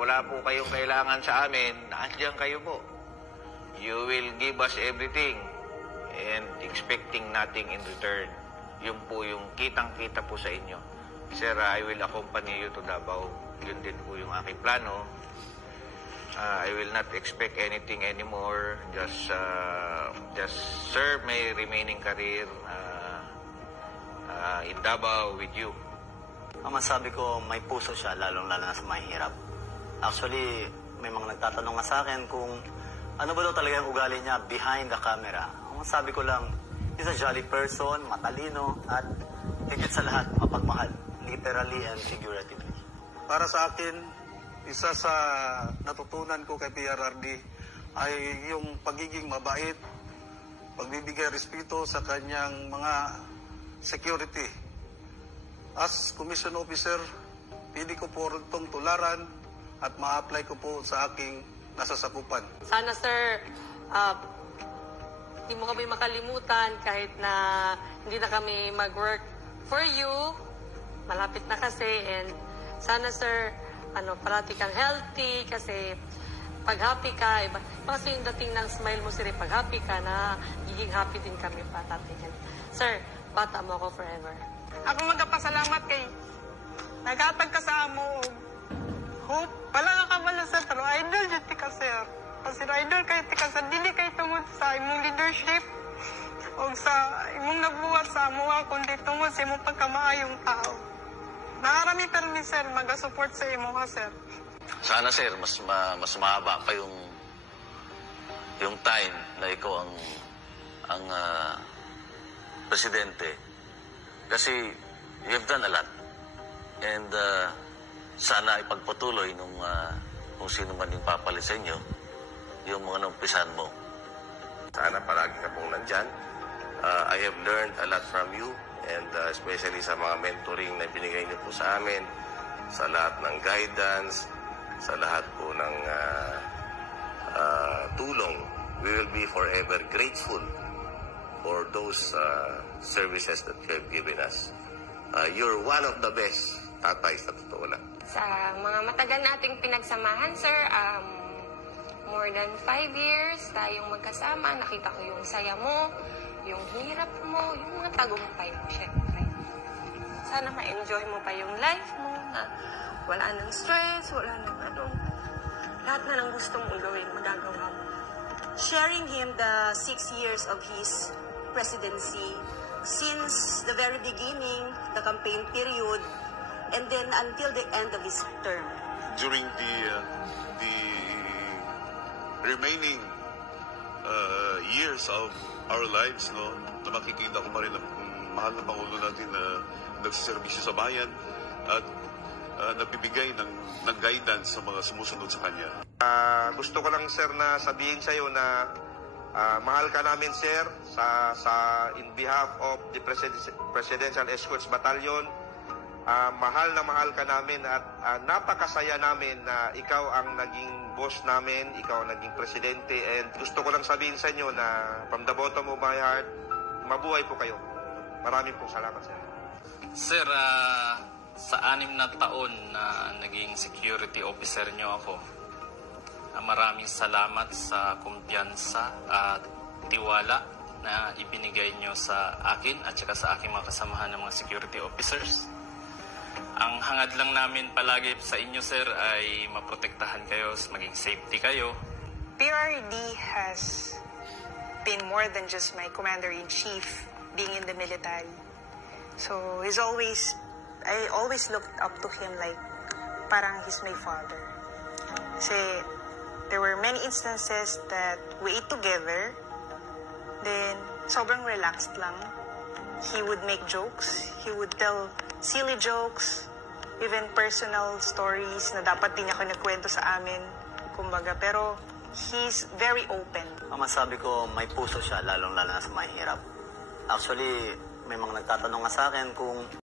wala po kayong kailangan sa amin, nandiyan kayo po. You will give us everything and expecting nothing in return. Yun po yung kitang-kita po sa inyo. Sir, I will accompany you to Davao. Yun din po yung aking plano. I will not expect anything anymore. Just serve my remaining career in Davao with you. Ang masabi ko, may puso siya, lalong-lalo na sa mahirap. Actually, may mga nagtatanong nga sa akin kung ano ba daw talaga yung ugali niya behind the camera. Ang masabi ko lang, he's a jolly person, matalino, at higit sa lahat, mapagmahal, literally and figuratively. Para sa akin, isa sa natutunan ko kay PRRD ay yung pagiging mabait, pagbibigay respeto sa kanyang mga security. As commission officer, pili ko po itong tularan at ma-apply ko po sa aking nasasakupan. Sana sir, hindi mo kami makalimutan kahit na hindi na kami mag-work for you. Malapit na kasi, and sana sir, parati kang healthy kasi pag happy ka, iba kasi yung dating ng smile mo sir, pag happy ka na, giging happy din kami patati. Sir, bata mo ako forever. Ako magpasalamat kay nagatag ka sa amo. Hope, wala nga kabalo sir, pero idol dyan ka sir. Kasi idol kayo tika sir, dili kayo tungod sa imong leadership o sa imong nabuhat sa amo, kundi tungod sa imong pagkamaayong tao. Nakarami permi sir, mag-support sa imo ha sir. Sana sir, mas mahaba pa yung time na ikaw ang presidente. Kasi you have done a lot. And sana ipagpatuloy kung sino man yung papalit sa inyo, yung mga numpisan mo. Sana palagi ka pong nandyan. I have learned a lot from you, and especially sa mga mentoring na binigay niyo po sa amin, sa lahat ng guidance, sa lahat po ng tulong. We will be forever grateful for those services that you have given us. You're one of the best tatay sa totoo lang. Sa mga matagal nating pinagsamahan, sir, more than 5 years tayong magkasama. Nakita ko yung saya mo, yung hirap mo, yung mga tagumpay mo, syempre. Sana ma-enjoy mo pa yung life mo, na wala nang stress, wala nang lahat na ng gusto mong gawin, magagawa mo. Sharing him the 6 years of his presidency, since the very beginning, the campaign period, and then until the end of his term. During the remaining years of our lives, no, na makikita ko pa rin ang mahal na Pangulo natin na nagsiservisyo sa bayan at nagbibigay ng guidance sa mga sumusunod sa kanya. Gusto ko lang, sir, na sabihin sa iyo na mahal ka namin, sir, in behalf of the Presidential Escorts Battalion. Mahal na mahal ka namin at napakasaya namin na ikaw ang naging boss namin, ikaw ang naging presidente, and gusto ko lang sabihin sa inyo na from the bottom of my heart, mabuhay po kayo. Maraming pong salamat, sir. Sir, sa 6 na taon na naging security officer niyo ako, maraming salamat sa kumpiyansa at tiwala na ibinigay niyo sa akin at saka sa aking mga kasamahan ng mga security officers. Ang hangad lang namin palagi sa inyo, sir, ay maprotektahan kayo, maging safety kayo. PRD has been more than just my commander-in-chief being in the military. So I always looked up to him like parang he's my father. Kasi there were many instances that we ate together, then sobrang relaxed lang. He would make jokes, he would tell silly jokes, even personal stories na dapat din ako nagkwento sa amin, kumbaga. Pero he's very open. Ang masabi ko, may puso siya, lalong-lalo na sa mahirap. Actually, may mga nagtatanong nga sa akin kung